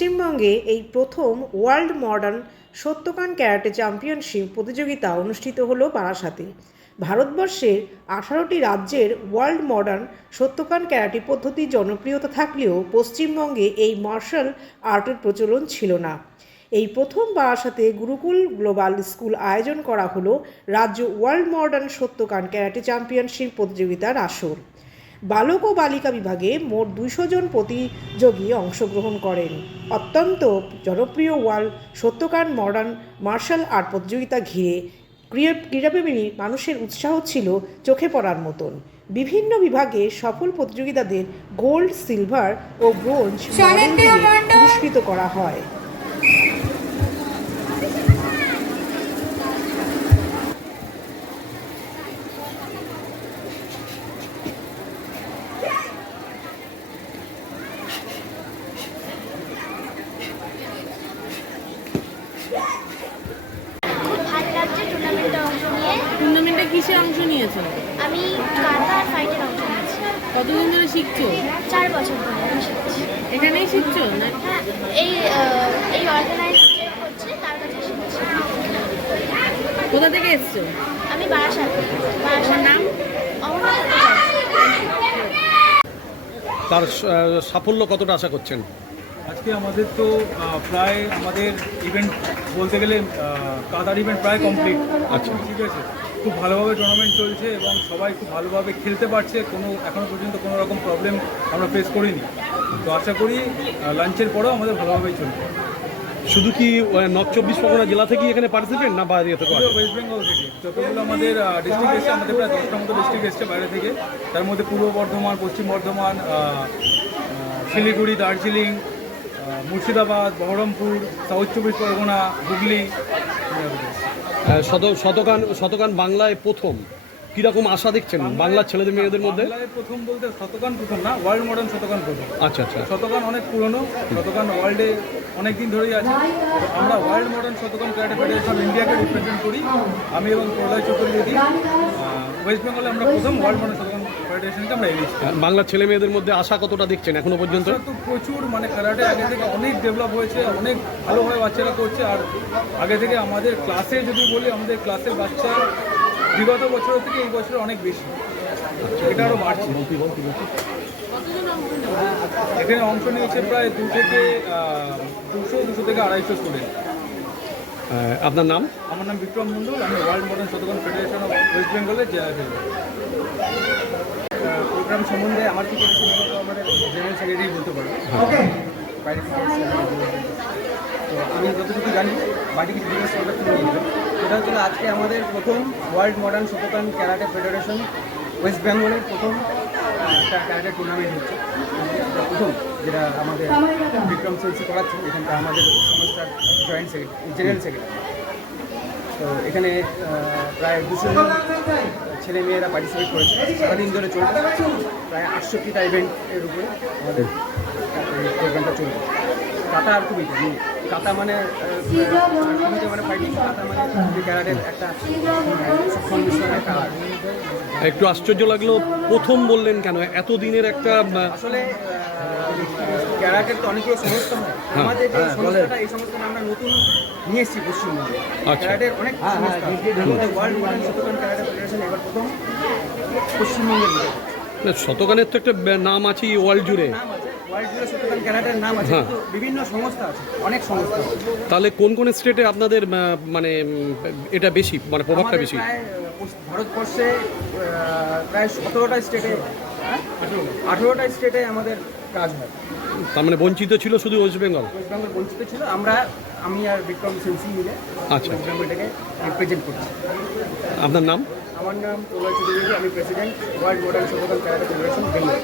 পশ্চিমবঙ্গে এই প্রথম ওয়ার্ল্ড মডার্ন সত্যকান ক্যারাটে চ্যাম্পিয়নশিপ প্রতিযোগিতা অনুষ্ঠিত হলো বারাসাতে। ভারতবর্ষের 18টি রাজ্যের ওয়ার্ল্ড মডার্ন সত্যকান ক্যারাটে পদ্ধতির জনপ্রিয়তা থাকলেও পশ্চিমবঙ্গে এই মার্শাল আর্টের প্রচলন ছিল না। এই প্রথম বারাসাতে গুরুকুল গ্লোবাল স্কুল আয়োজন করা হলো রাজ্য ওয়ার্ল্ড মডার্ন সত্যকান ক্যারাটে চ্যাম্পিয়নশিপ প্রতিযোগিতার আসর। বালক ও বালিকা বিভাগে মোট 200 জন প্রতিযোগী অংশগ্রহণ করেন। অত্যন্ত জনপ্রিয় ওয়ার্ল্ড সত্যকান মডার্ন মার্শাল আর্ট প্রতিযোগিতা ঘিরে ক্রীড়াপ্রেমী মানুষের উৎসাহ ছিল চোখে পড়ার মতন। বিভিন্ন বিভাগে সফল প্রতিযোগিতাদের গোল্ড, সিলভার ও ব্রোঞ্জ মেডেল দিয়ে পুরস্কৃত করা হয়। টুর্নামেন্টে কিসে অংশ নিয়েছো? আমি কাতা আর ফাইটের অংশ নিয়েছি। কতদিন ধরে শিখছো? 4 বছর ধরে আমি শিখছি। এখানেই শিখছো না? হ্যাঁ, এই অর্গানাইজ হচ্ছে তার কাছে শিখছি। কোথা থেকে এসছো? আমি বারাসাত। নাম? তার সাফল্য কতটা আশা করছেন? আজকে আমাদের তো প্রায় আমাদের ইভেন্ট বলতে গেলে কাতার ইভেন্ট প্রায় কমপ্লিট। আচ্ছা, ঠিক আছে, খুব ভালোভাবে টুর্নামেন্ট চলছে এবং সবাই খুব ভালোভাবে খেলতে পারছে। এখনও পর্যন্ত কোনো রকম প্রবলেম আমরা ফেস করিনি। তো আশা করি লাঞ্চের পরেও আমাদের ভালোভাবেই চলবে। শুধু কি নর্থ 24 পরগনা জেলা থেকে এখানে পার্টিসিপেন্ট না বাইরে থেকে? ওয়েস্ট বেঙ্গল থেকে যতগুলো আমাদের ডিস্ট্রিক্ট এসছে, আমাদের প্রায় 10টার মতো ডিস্ট্রিক্ট এসছে বাইরে থেকে। তার মধ্যে পূর্ব বর্ধমান, পশ্চিম বর্ধমান, শিলিগুড়ি, দার্জিলিং, মুর্শিদাবাদ, বহরমপুর, সাউথ 24 পরগনা, হুগলি। শতকান বাংলায় প্রথম, কিরকম আশা দেখছেন বাংলার ছেলেদের মেয়েদের মধ্যে? বাংলায় প্রথম বলতে শতকান প্রথম না, ওয়ার্ল্ড মডার্ন শতকান প্রথম। আচ্ছা আচ্ছা। শতকান অনেক পুরনো, শতকান ওয়ার্ল্ডে অনেক দিন ধরেই আছে। আমরা world modern Shotokan karate federation ইন্ডিয়াকে রিপ্রেজেন্ট করি। আমি এবং প্রলয় চতুর্বেদী ওয়েস্ট বেঙ্গলে আমরা প্রথম ওয়ার্ল্ড মডার্ন শতকান ফেডারেশনকে আমরা এনেছি। বাংলার ছেলে মেয়েদের মধ্যে আশা কতটা দেখছেন এখনো পর্যন্ত? তো প্রচুর, মানে ক্যারাটে আগে থেকে অনেক ডেভেলপ হয়েছে, অনেক ভালোভাবে বাচ্চারা করছে। আর আগে থেকে আমাদের ক্লাসে যদি বলি, আমাদের ক্লাসের বাচ্চা বিগত বছরের থেকে এই বছর অনেক বেশি, এটা আরও বাড়ছে। এখানে অংশ নিয়েছে প্রায় 200 থেকে 250 স্টুডেন্ট। আপনার নাম? আমার নাম বিক্রম মণ্ডল, আমি world modern Shotokan federation of West বেঙ্গলের জেলা ট্রেনার। প্রোগ্রাম সম্বন্ধে আমার কিছু আমাদের জেনারেল সেক্রেটারি বলতে পারবো। বাইরে থেকে তো আমি যতটুকু জানি বাড়ি কিছু জিনিস ওটা তুলে নিয়ে যাবেন। সেটা হচ্ছে আজকে আমাদের প্রথম world modern Shotokan karate federation West বেঙ্গলের প্রথম একটা ক্যারাটে টুর্নামেন্ট হচ্ছে। প্রথম যেটা আমাদের বিক্রম সেলসি করাচ্ছেন, এখানটা আমাদের সংস্থার জয়েন্ট সেক্রেটারি, জেনারেল সেক্রেটারি। তো এখানে প্রায় 200 জন ছেলে মেয়েরা পার্টিসিপেট করেছে। সারাদিন ধরে চলবে, প্রায় 68টা ইভেন্টের উপরে আমাদের প্রোগ্রামটা চলবে। কাতা আর খুবই কাতা মানে ফাইটিং, কাতা মানে ক্যারাটের একটা সংমিশ্রণের কালার। একটু আশ্চর্য লাগলো, প্রথম বললেন কেন? এত দিনের একটা আসলে ক্যারাটের তো অনেকগুলো সংস্থা হয়, আমাদের যে সংস্থাটা, এই সংস্থাটা আমরা নতুন নিয়ে এসেছি পশ্চিমবঙ্গে। ক্যারাটের অনেক world modern Shotokan karate federation এবার প্রথম পশ্চিমবঙ্গের মধ্যে। শতকানের তো একটা নাম আছে ওয়ার্ল্ড জুড়ে। ওয়ার্ল্ড জুড়ে শতকান ক্যারাটের নাম আছে, কিন্তু বিভিন্ন সংস্থা আছে, অনেক সংস্থা আছে। তাহলে কোন কোন স্টেটে আপনাদের মানে এটা বেশি, মানে প্রভাবটা বেশি? ভারতবর্ষে প্রায় 17টা স্টেটে, 18টা স্টেটে আমাদের কাজ হয়। তার মানে বঞ্চিত ছিল শুধু ওয়েস্ট বেঙ্গল? ওয়েস্ট বেঙ্গল বঞ্চিত ছিল। আমি আর বিক্রম সেলসি মিলে আচ্ছা ওয়েস্ট বেঙ্গলটাকে রিপ্রেজেন্ট করছি। আপনার নাম? আমার নাম প্রলয় চতুর্বেদী, আমি president world modern Shotokan karate federation Bengal.